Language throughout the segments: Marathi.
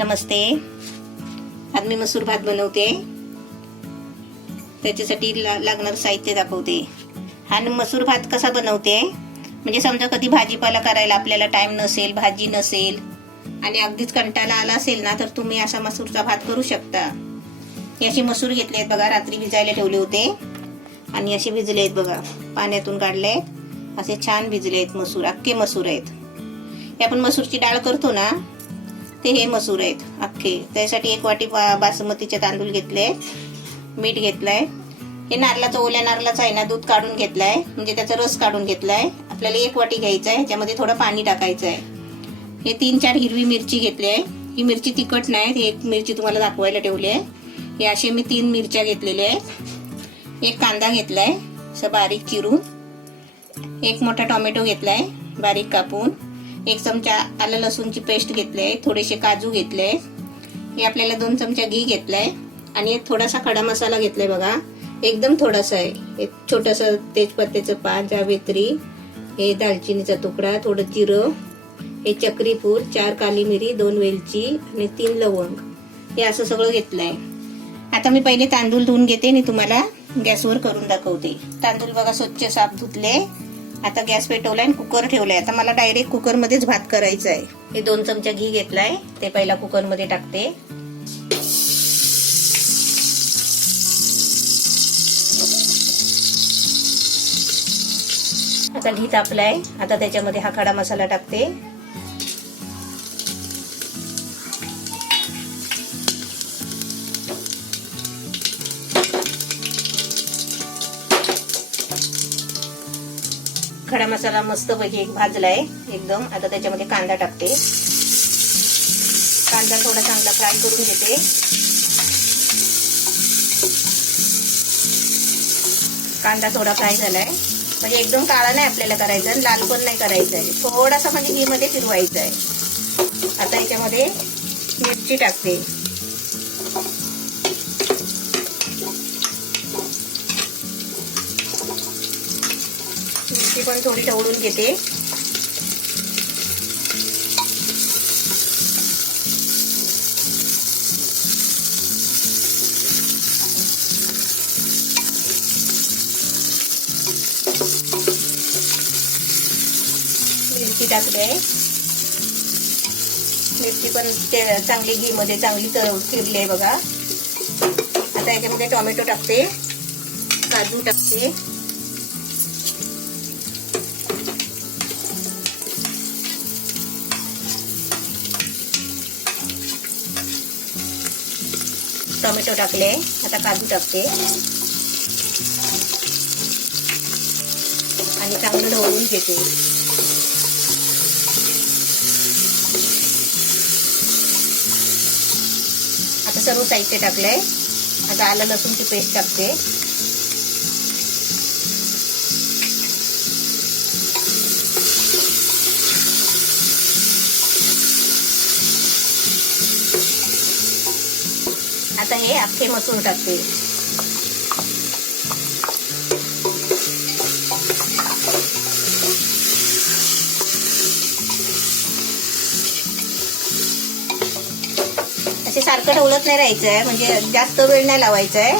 नमस्ते. आज मी मसूर भात बनवते. त्याच्यासाठी लागणारं साहित्य दाखवते. हा मसूर भात कसा बनवते म्हणजे समजा कधी भाजीपाला करायला आपल्याला टाइम नसेल, भाजी नसेल आणि अगदीच कंटाळा आला असेल ना, तर तुम्ही असा मसूरचा भात करू शकता. हे असे मसूर घेतले आहेत बघा, रात्री भिजायला ठेवले होते आणि असे भिजले आहेत बघा, पाण्यातून काढले. असे छान भिजले आहेत मसूर, अख्खे मसूर आहेत. हे आपण मसूरची डाळ करतो ना, ते हे मसूर आहेत अख्खे. त्यासाठी 1 वाटी बासमतीचे तांदूळ घेतले, मीठ घेतलंय. हे नारळाचं, ओल्या नारळाचं आहे ना, दूध काढून घेतलंय, म्हणजे त्याचा रस काढून घेतलाय. आपल्याला 1 वाटी घ्यायचा आहे, ह्याच्यामध्ये थोडं पाणी टाकायचं आहे. हे 3-4 हिरवी मिरची घेतली आहे. ही मिरची तिखट नाही, ही 1 मिरची तुम्हाला दाखवायला ठेवली आहे. हे असे मी 3 मिरच्या घेतलेल्या आहेत. 1 कांदा घेतलाय असं बारीक चिरून. 1 मोठा टोमॅटो घेतलाय बारीक कापून. 1 चमचा आलं लसूणची पेस्ट घेतले. थोडेसे काजू घेतले. हे आपल्याला 2 चमचा घी घेतलाय आणि एक थोडासा खडा मसाला घेतलाय बघा, एकदम थोडासा आहे. एक छोटासा तेजपत्त्याचं पान, जावेत्री, हे दालचिनीचा तुकडा, थोडं जिरं, हे चक्री फूल, 4 काली मिरी, 2 वेलची आणि 3 लवंग. हे असं सगळं घेतलंय. आता मी पहिले तांदूळ धुवून घेते आणि तुम्हाला गॅसवर करून दाखवते. तांदूळ बघा स्वच्छ साफ धुतले. आता गॅस पेटवलाय आणि कुकर ठेवलाय. आता मला डायरेक्ट कुकर मध्येच भात करायचा आहे. हे 2 चमचा घी घेतलाय, ते पहिला कुकर मध्ये टाकते. आता घी तापलाय. आता त्याच्यामध्ये हा खडा मसाला टाकते. खडा मसाला मस्तपैकी भाजलाय एकदम. आता त्याच्यामध्ये कांदा टाकते. कांदा थोडा चांगला फ्राय करून घेते. कांदा थोडा फ्राय झालाय, म्हणजे एकदम काळा नाही आपल्याला करायचा, लाल पण नाही करायचा आहे, थोडासा म्हणजे घी मध्ये फिरवायचा आहे. आता याच्यामध्ये मिरची टाकते. मिरची पण थोडी ढवळून घेते. मिरची टाकते. मिरची पण चांगली घी मध्ये चांगली फिरली आहे बघा. आता याच्यामध्ये टोमॅटो टाकते, काजू टाकते, टोमॅटो टाकले. आता काजू टाकते आणि चांगलं ढवळून घेते. आता सर्व साहित्य टाकलंय. आता आलं लसूणची पेस्ट टाकते. आता हे अख्खे मसूर टाकते. असे सारखं ढवळत नाही राहायचंय, म्हणजे जास्त वेळ नाही लावायचा आहे.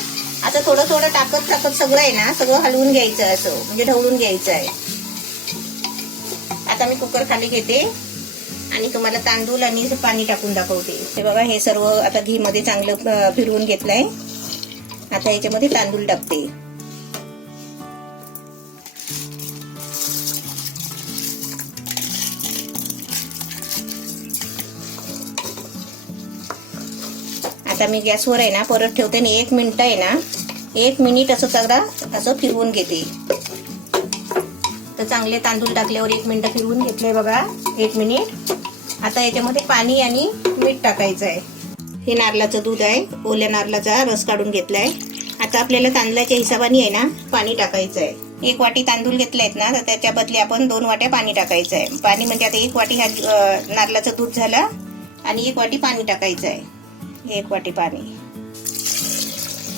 आता थोडं थोडं टाकत सगळं आहे ना, सगळं हलवून घ्यायचं, असं म्हणजे ढवळून घ्यायचं आहे. आता मी कुकर खाली घेते आणि तुम्हाला तांदूळ आणि पाणी टाकून दाखवते. हे बघा, हे सर्व आता घी मध्ये चांगलं फिरवून घेतलंय. आता याच्यामध्ये तांदूळ टाकते. आता मी गॅसवर आहे ना परत ठेवते आणि 1 मिनिट आहे ना, 1 मिनिट असं सगळं असं फिरवून घेते. तर चांगले तांदूळ टाकल्यावर 1 मिनिट फिरवून घेतले बघा, 1 मिनिट. आता याच्यामध्ये पाणी आणि मीठ टाकायचं आहे. हे नारळाचं दूध आहे, ओल्या नारळाचा रस काढून घेतलाय. आता आपल्याला तांदळाच्या हिशोबाने आहे ना पाणी टाकायचं आहे. 1 वाटी तांदूळ घेतले आहेत ना, तर त्याच्या बदली आपण 2 वाट्या पाणी टाकायचं आहे. पाणी म्हणजे आता 1 वाटी हा नारळाचं दूध झालं आणि 1 वाटी पाणी टाकायचं आहे. 1 वाटी पाणी.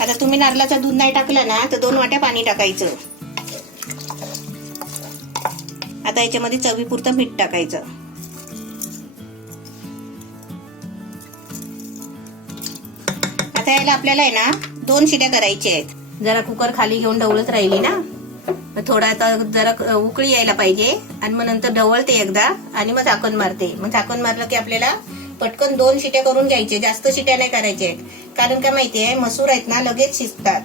आता तुम्ही नारळाचं दूध नाही टाकलं ना, तर 2 वाट्या पाणी टाकायचं. आता याच्यामध्ये चवीपुरतं मीठ टाकायचं. आता याला आपल्याला आहे ना 2 शिट्या करायच्या आहेत. जरा कुकर खाली घेऊन ढवळत राहिली ना, थोडा आता जरा उकळी यायला पाहिजे आणि मग नंतर ढवळते एकदा आणि मग झाकण मारते. मग झाकण मारलं की आपल्याला पटकन 2 शिट्या करून घ्यायचे, जास्त शिट्या नाही करायच्या आहेत. कारण काय माहितीये, मसूर आहेत ना लगेच शिजतात.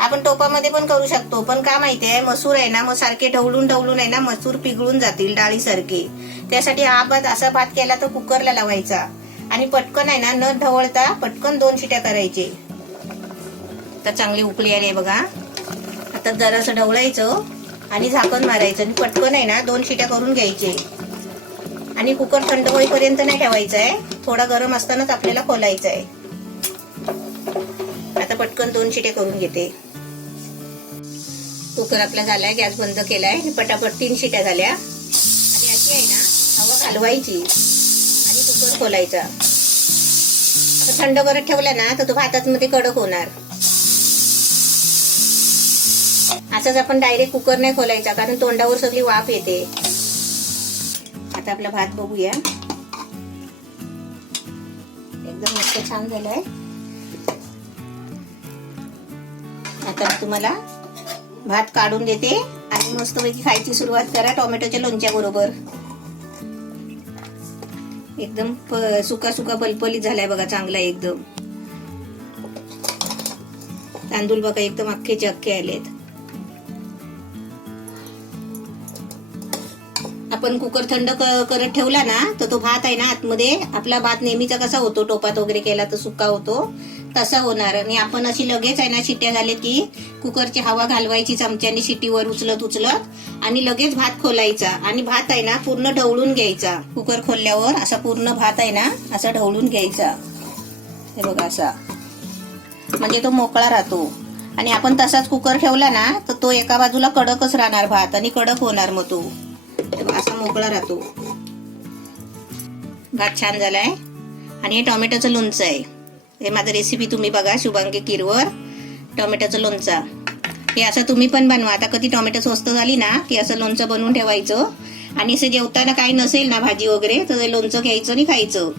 आपण टोपामध्ये पण करू शकतो, पण का माहितीये मसूर आहे ना मग सारखे ढवळून आहे ना मसूर पिघळून जातील डाळीसारखे. त्यासाठी हा भात असा भात केला तर कुकरला लावायचा आणि पटकन आहे ना न ढवळता पटकन 2 शिट्या करायचे. तर चांगली उकळी आली आहे बघा. आता जरासं ढवळायचं आणि झाकण मारायचं आणि पटकन आहे ना 2 शिट्या करून घ्यायचे. आणि कुकर थंड होईपर्यंत नाही ठेवायचा आहे, थोडा गरम असतानाच आपल्याला खोलायचा आहे. आता पटकन 2 शिट्या करून घेते. कुकर आपला झालाय, गॅस बंद केलाय, पटापट 3 शिट्या झाल्या. आणि अशी आहे ना हवा घालवायची आणि कुकर खोलायचा. आता थंड करत ठेवला ना तर तो भातामध्ये कडक होणार. असंच आपण डायरेक्ट कुकर नाही खोलायचा, कारण तोंडावर सगळी वाफ येते. आता आपला भात बघूया, एकदम मस्त छान झालाय. आता तुम्हाला भात काढून देते आणि मस्तपैकी खायची सुरुवात करा टोमॅटोच्या लोणच्या बरोबर. एकदम सुका सुका पलपलीत झालाय बघा, चांगला एकदम. तांदूळ बघा एकदम अख्खेचे अख्खे आलेत. आपण कुकर थंड करत ठेवला ना तर तो भात आहे ना आतमध्ये, आपला भात नेहमीचा कसा होतो टोपात वगैरे केला तर सुका होतो तसा होणार. आणि आपण अशी लगेच आहे ना शिट्ट्या झाले की कुकरची हवा घालवायची चमच्याने शिट्टीवर उचलत आणि लगेच भात खोलायचा आणि भात आहे ना पूर्ण ढवळून घ्यायचा. कुकर खोलल्यावर असा पूर्ण भात आहे ना असा ढवळून घ्यायचा. हे बघा असा, म्हणजे तो मोकळा राहतो. आणि आपण तसाच कुकर ठेवला ना तर तो एका बाजूला कडकच राहणार भात आणि कडक होणार मग तो असा मोकळा राहतो. भात छान झालाय. आणि हे टोमॅटोचं लोणचं आहे. हे माझं रेसिपी तुम्ही बघा, शुभांगी किरवर टोमॅटोचं लोणचं. हे असं तुम्ही पण बनवा. आता कधी टोमॅटो स्वस्त झाली ना की असं लोणचं बनवून ठेवायचं आणि असं जेवताना काही नसेल ना भाजी वगैरे तर ते लोणचं घ्यायचं आणि खायचं.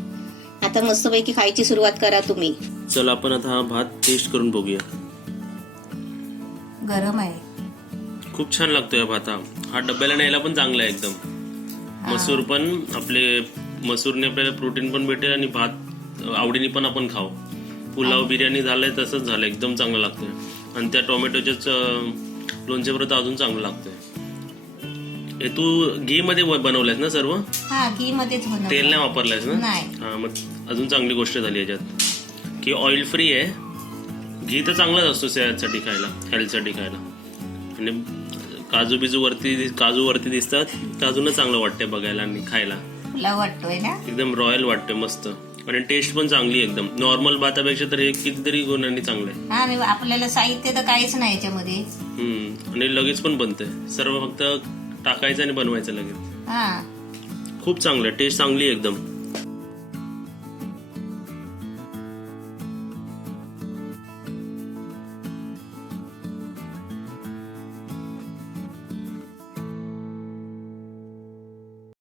आता मस्तपैकी खायची सुरुवात करा तुम्ही. चला आपण आता हा भात टेस्ट करून बघूया. गरम आहे, खूप छान लागतोय हा भात. हा डब्याला न्यायला पण चांगला आहे एकदम. मसूर पण आपले मसूरने आपल्याला प्रोटीन पण भेटेल आणि भात आवडीने पण आपण खाऊ. पुलाव बिर्याणी झालंय तसंच झालं, एकदम चांगलं लागतंय. आणि त्या टोमॅटोच्याच लोणच्यापर्यंत अजून चांगलं लागतंय. हे तू घी मध्ये बनवलंयस ना सर्व? हा, घी मध्येच तेल नाही वापरलंयस ना? नाही. हा, मग अजून चांगली गोष्ट झाली याच्यात की ऑइल फ्री आहे. घी तर चांगलाच असतो सेहतसाठी खायला, हेल्थसाठी खायला. आणि काजू वरती दिसतात तर अजूनच चांगलं वाटतंय बघायला आणि खायला. वाटतोय ना, एकदम रॉयल वाटतंय मस्त. आणि टेस्ट पण चांगली एकदम. नॉर्मल भातापेक्षा तर हे कितीतरी गुणांनी चांगलं आहे. हा, आणि आपल्याला साहित्य तर काहीच नाही याच्यामध्ये. आणि लगेच पण बनतंय. सर्व फक्त टाकायचं आणि बनवायचं लगेच. हा, खूप चांगलं, टेस्ट चांगली एकदम.